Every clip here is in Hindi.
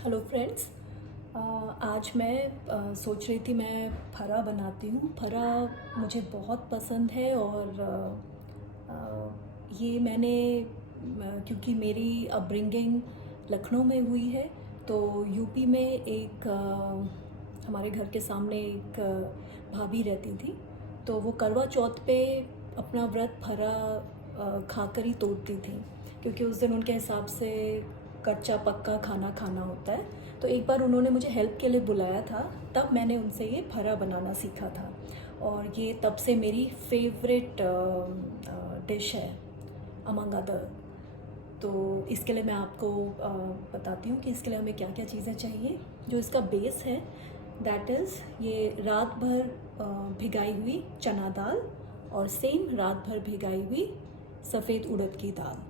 Hello friends. आज मैं सोच रही थी मैं फरा बनाती हूँ। फरा मुझे बहुत पसंद है और ये मैंने क्योंकि मेरी अपब्रिंगिंग लखनऊ में हुई है, तो यूपी में एक हमारे घर के सामने एक भाभी रहती थी, तो वो करवा चौथ पे अपना व्रत फरा खाकर ही तोड़ती थी, क्योंकि उस दिन उनके हिसाब से कच्चा पक्का खाना खाना होता है। तो एक बार उन्होंने मुझे हेल्प के लिए बुलाया था, तब मैंने उनसे ये फरा बनाना सीखा था और ये तब से मेरी फेवरेट डिश है अमंग अदर। तो इसके लिए मैं आपको बताती हूँ कि इसके लिए हमें क्या क्या चीज़ें चाहिए। जो इसका बेस है दैट इज़ ये रात भर भिगाई हुई चना दाल और सेम रात भर भिगाई हुई सफ़ेद उड़द की दाल।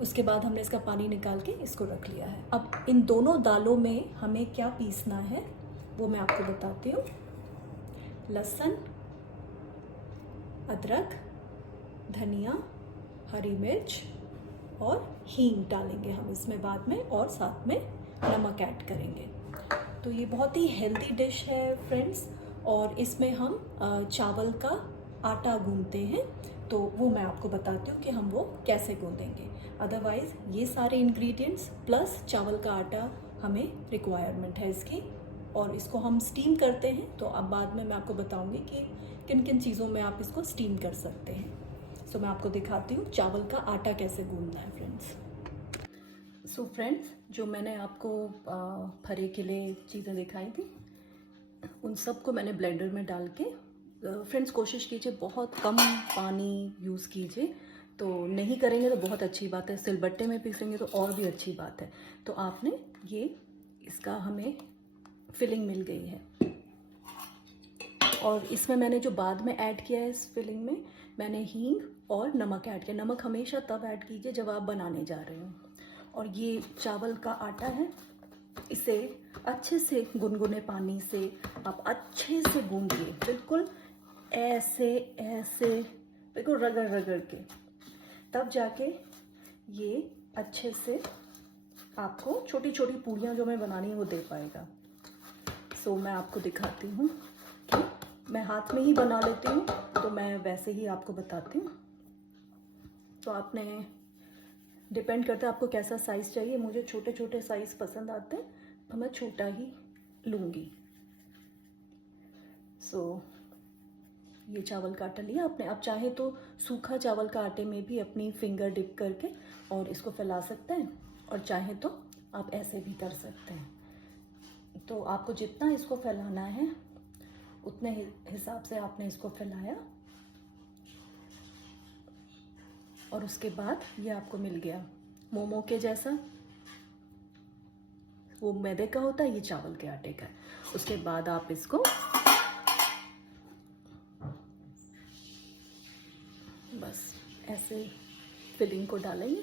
उसके बाद हमने इसका पानी निकाल के इसको रख लिया है। अब इन दोनों दालों में हमें क्या पीसना है वो मैं आपको बताती हूँ। लहसुन, अदरक, धनिया, हरी मिर्च और हींग डालेंगे हम इसमें बाद में, और साथ में नमक ऐड करेंगे। तो ये बहुत ही हेल्दी डिश है फ्रेंड्स, और इसमें हम चावल का आटा गूंदते हैं, तो वो मैं आपको बताती हूँ कि हम वो कैसे गूंदेंगे। अदरवाइज़ ये सारे इंग्रेडिएंट्स प्लस चावल का आटा हमें रिक्वायरमेंट है इसकी, और इसको हम स्टीम करते हैं। तो अब बाद में मैं आपको बताऊंगी कि किन किन चीज़ों में आप इसको स्टीम कर सकते हैं। सो मैं आपको दिखाती हूँ चावल का आटा कैसे गूंदना है फ्रेंड्स। सो फ्रेंड्स, जो मैंने आपको फरे के लिए चीज़ें दिखाई थी, उन सब को मैंने ब्लेंडर में डाल के, फ्रेंड्स कोशिश कीजिए बहुत कम पानी यूज़ कीजिए। तो नहीं करेंगे तो बहुत अच्छी बात है, सिलबट्टे में पीसेंगे तो और भी अच्छी बात है। तो आपने ये इसका हमें फिलिंग मिल गई है, और इसमें मैंने जो बाद में ऐड किया है इस फिलिंग में, मैंने हींग और नमक ऐड किया। नमक हमेशा तब ऐड कीजिए जब आप बनाने जा रहे हो। और ये चावल का आटा है, इसे अच्छे से गुनगुने पानी से आप अच्छे से गूंदिए, बिल्कुल ऐसे ऐसे, बिल्कुल रगड़ रगड़ के, तब जाके ये अच्छे से आपको छोटी छोटी पूड़ियाँ जो मैं बनानी है वो दे पाएगा। सो मैं आपको दिखाती हूँ कि मैं हाथ में ही बना लेती हूँ, तो मैं वैसे ही आपको बताती हूँ। तो आपने डिपेंड करता है आपको कैसा साइज़ चाहिए। मुझे छोटे छोटे साइज़ पसंद आते हैं, तो मैं छोटा ही लूँगी। सो ये चावल का आटा लिया आपने। आप चाहे तो सूखा चावल का आटे में भी अपनी फिंगर डिप करके और इसको फैला सकते हैं, और चाहे तो आप ऐसे भी कर सकते हैं। तो आपको जितना इसको फैलाना है उतने हिसाब से आपने इसको फैलाया, और उसके बाद ये आपको मिल गया मोमो के जैसा। वो मैदे का होता है, ये चावल के आटे का। उसके बाद आप इसको बस ऐसे फिलिंग को डालेंगे,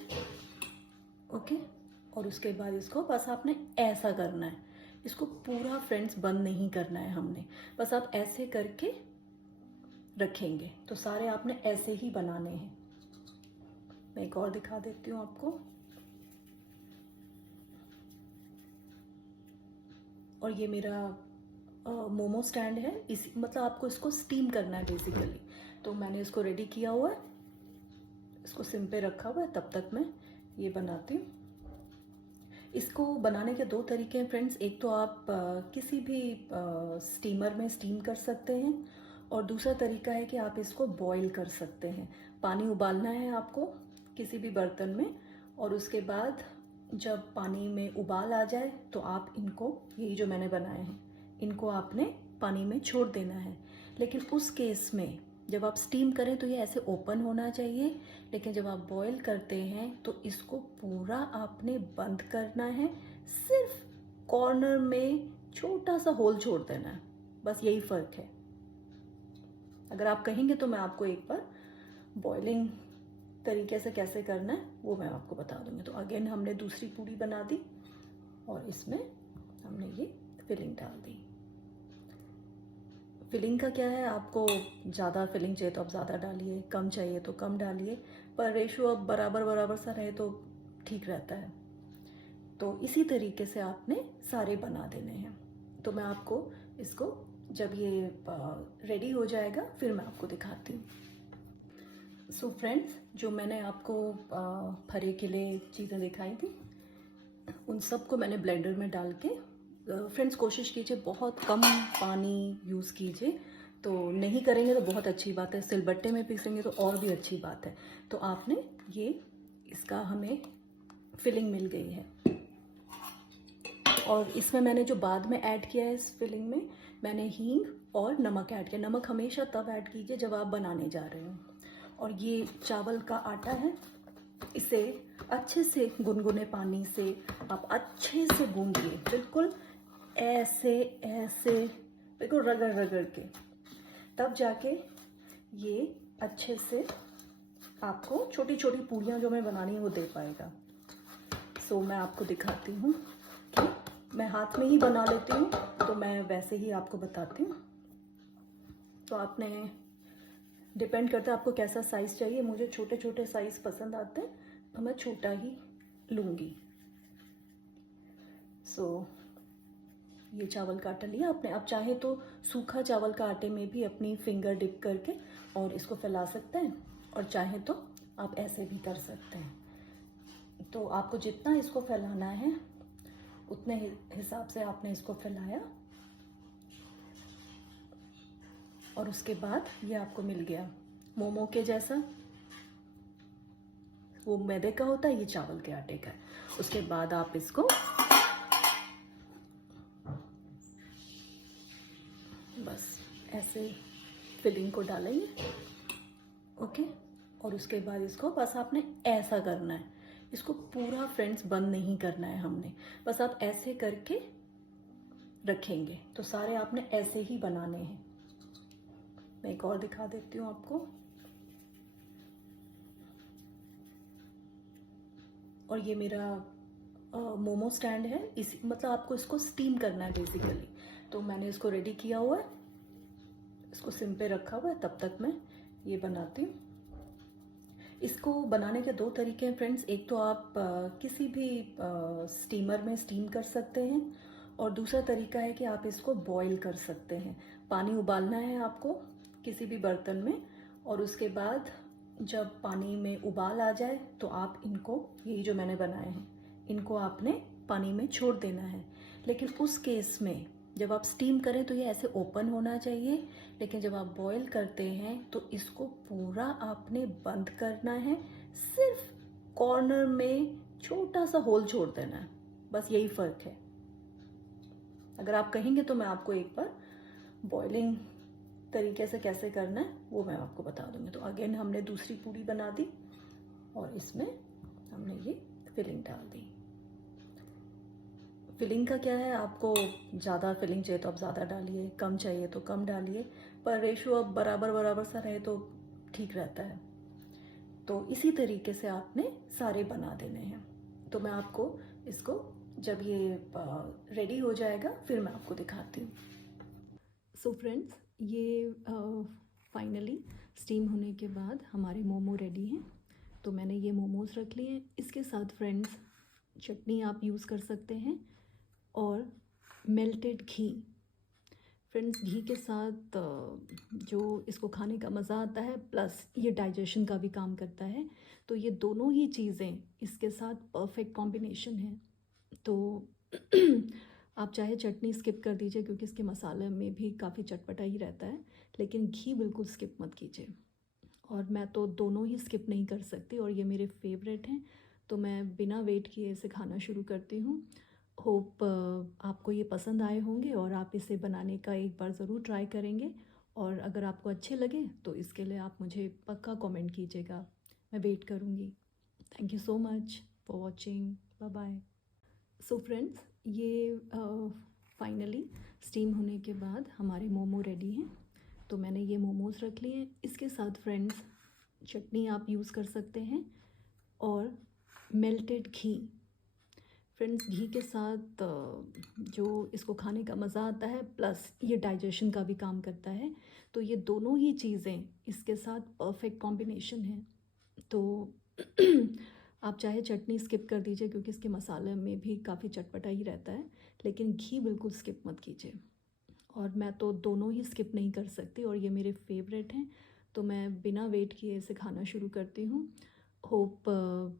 ओके। और उसके बाद इसको बस आपने ऐसा करना है, इसको पूरा फ्रेंड्स बंद नहीं करना है हमने, बस आप ऐसे करके रखेंगे। तो सारे आपने ऐसे ही बनाने हैं। मैं एक और दिखा देती हूँ आपको। और ये मेरा मोमो स्टैंड है, इस मतलब आपको इसको स्टीम करना है बेसिकली। तो मैंने इसको रेडी किया हुआ है, इसको सिम पे रखा हुआ है, तब तक मैं ये बनाती हूँ। इसको बनाने के दो तरीके हैं फ्रेंड्स। एक तो आप किसी भी स्टीमर में स्टीम कर सकते हैं, और दूसरा तरीका है कि आप इसको बॉईल कर सकते हैं। पानी उबालना है आपको किसी भी बर्तन में, और उसके बाद जब पानी में उबाल आ जाए तो आप इनको, यही जो मैंने बनाए हैं, इनको आपने पानी में छोड़ देना है। लेकिन उस केस में जब आप स्टीम करें तो ये ऐसे ओपन होना चाहिए, लेकिन जब आप बॉईल करते हैं तो इसको पूरा आपने बंद करना है। सिर्फ कॉर्नर में छोटा सा होल छोड़ देना है, बस यही फ़र्क है। अगर आप कहेंगे तो मैं आपको एक बार बॉइलिंग तरीके से कैसे करना है वो मैं आपको बता दूंगी। तो अगेन हमने दूसरी पूड़ी बना दी, और इसमें हमने ये फिलिंग डाल दी। फिलिंग का क्या है, आपको ज़्यादा फिलिंग चाहिए तो आप ज़्यादा डालिए, कम चाहिए तो कम डालिए, पर रेशो अब बराबर बराबर सा रहे तो ठीक रहता है। तो इसी तरीके से आपने सारे बना देने हैं। तो मैं आपको इसको जब ये रेडी हो जाएगा फिर मैं आपको दिखाती हूँ। सो फ्रेंड्स, जो मैंने आपको फरे के लिए चीज़ें दिखाई थी उन सबको मैंने ब्लेंडर में डाल के, फ्रेंड्स कोशिश कीजिए बहुत कम पानी यूज़ कीजिए। तो नहीं करेंगे तो बहुत अच्छी बात है, सिलबट्टे में पीसेंगे तो और भी अच्छी बात है। तो आपने ये इसका हमें फिलिंग मिल गई है, और इसमें मैंने जो बाद में ऐड किया है इस फिलिंग में, मैंने हींग और नमक ऐड किया। नमक हमेशा तब ऐड कीजिए जब आप बनाने जा रहे हो। और ये चावल का आटा है, इसे अच्छे से गुनगुने पानी से आप अच्छे से गूंदिए, बिल्कुल ऐसे ऐसे बिल्कुल रगड़ रगड़ के, तब जाके ये अच्छे से आपको छोटी छोटी पूड़ियाँ जो मैं बनानी है वो दे पाएगा। सो मैं आपको दिखाती हूँ कि मैं हाथ में ही बना लेती हूँ, तो मैं वैसे ही आपको बताती हूँ। तो आपने डिपेंड करता है आपको कैसा साइज़ चाहिए। मुझे छोटे छोटे साइज़ पसंद आते हैं तो मैं छोटा ही लूँगी। सो ये चावल का आटा लिया आपने। आप चाहे तो सूखा चावल का आटे में भी अपनी फिंगर डिप करके और इसको फैला सकते हैं, और चाहे तो आप ऐसे भी कर सकते हैं। तो आपको जितना इसको फैलाना है उतने हिसाब से आपने इसको फैलाया, और उसके बाद ये आपको मिल गया मोमो के जैसा। वो मैदे का होता है, ये चावल के आटे का है। उसके बाद आप इसको बस ऐसे फिलिंग को डालेंगे, ओके। और उसके बाद इसको बस आपने ऐसा करना है, इसको पूरा फ्रेंड्स बंद नहीं करना है हमने, बस आप ऐसे करके रखेंगे। तो सारे आपने ऐसे ही बनाने हैं। मैं एक और दिखा देती हूँ आपको। और ये मेरा मोमो स्टैंड है, इस मतलब आपको इसको स्टीम करना है बेसिकली। तो मैंने इसको रेडी किया हुआ है, इसको सिम पे रखा हुआ है, तब तक मैं ये बनाती हूँ। इसको बनाने के दो तरीके हैं फ्रेंड्स। एक तो आप किसी भी स्टीमर में स्टीम कर सकते हैं, और दूसरा तरीका है कि आप इसको बॉईल कर सकते हैं। पानी उबालना है आपको किसी भी बर्तन में, और उसके बाद जब पानी में उबाल आ जाए तो आप इनको, यही जो मैंने बनाए हैं, इनको आपने पानी में छोड़ देना है। लेकिन उस केस में जब आप स्टीम करें तो ये ऐसे ओपन होना चाहिए, लेकिन जब आप बॉईल करते हैं तो इसको पूरा आपने बंद करना है। सिर्फ कॉर्नर में छोटा सा होल छोड़ देना है, बस यही फ़र्क है। अगर आप कहेंगे तो मैं आपको एक बार बॉइलिंग तरीके से कैसे करना है वो मैं आपको बता दूंगी। तो अगेन हमने दूसरी पूड़ी बना दी, और इसमें हमने ये फिलिंग डाल दी। फिलिंग का क्या है, आपको ज़्यादा फिलिंग चाहिए तो आप ज़्यादा डालिए, कम चाहिए तो कम डालिए, पर रेशो अब बराबर बराबर सा रहे तो ठीक रहता है। तो इसी तरीके से आपने सारे बना देने हैं। तो मैं आपको इसको जब ये रेडी हो जाएगा फिर मैं आपको दिखाती हूँ। सो फ्रेंड्स, ये फाइनली स्टीम होने के बाद हमारे मोमो रेडी हैं। तो मैंने ये मोमोज रख लिए हैं। इसके साथ फ्रेंड्स चटनी आप यूज़ कर सकते हैं, और मेल्टेड घी। फ्रेंड्स घी के साथ जो इसको खाने का मज़ा आता है, प्लस ये डाइजेशन का भी काम करता है। तो ये दोनों ही चीज़ें इसके साथ परफेक्ट कॉम्बिनेशन है। तो आप चाहे चटनी स्किप कर दीजिए क्योंकि इसके मसाले में भी काफ़ी चटपटा ही रहता है, लेकिन घी बिल्कुल स्किप मत कीजिए। और मैं तो दोनों ही स्किप नहीं कर सकती, और ये मेरे फेवरेट हैं, तो मैं बिना वेट किए इसे खाना शुरू करती हूँ। होप आपको ये पसंद आए होंगे और आप इसे बनाने का एक बार ज़रूर ट्राई करेंगे। और अगर आपको अच्छे लगे तो इसके लिए आप मुझे पक्का कमेंट कीजिएगा, मैं वेट करूँगी। Thank you so much for watching, bye bye. So friends, ये फाइनली स्टीम होने के बाद हमारे मोमो रेडी हैं। तो मैंने ये मोमोज रख लिए हैं। इसके साथ फ्रेंड्स चटनी आप यूज़ कर सकते हैं, और मेल्टेड घी। फ्रेंड्स घी के साथ जो इसको खाने का मज़ा आता है, प्लस ये डाइजेशन का भी काम करता है। तो ये दोनों ही चीज़ें इसके साथ परफेक्ट कॉम्बिनेशन है। तो आप चाहे चटनी स्किप कर दीजिए क्योंकि इसके मसाले में भी काफ़ी चटपटा ही रहता है, लेकिन घी बिल्कुल स्किप मत कीजिए। और मैं तो दोनों ही स्किप नहीं कर सकती और ये मेरे फेवरेट हैं, तो मैं बिना वेट किए इसे खाना शुरू करती हूँ। होप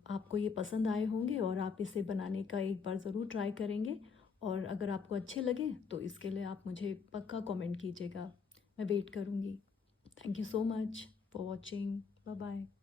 आपको ये पसंद आए होंगे और आप इसे बनाने का एक बार ज़रूर ट्राई करेंगे, और अगर आपको अच्छे लगे तो इसके लिए आप मुझे पक्का कमेंट कीजिएगा, मैं वेट करूँगी। Thank you so much for watching. Bye bye.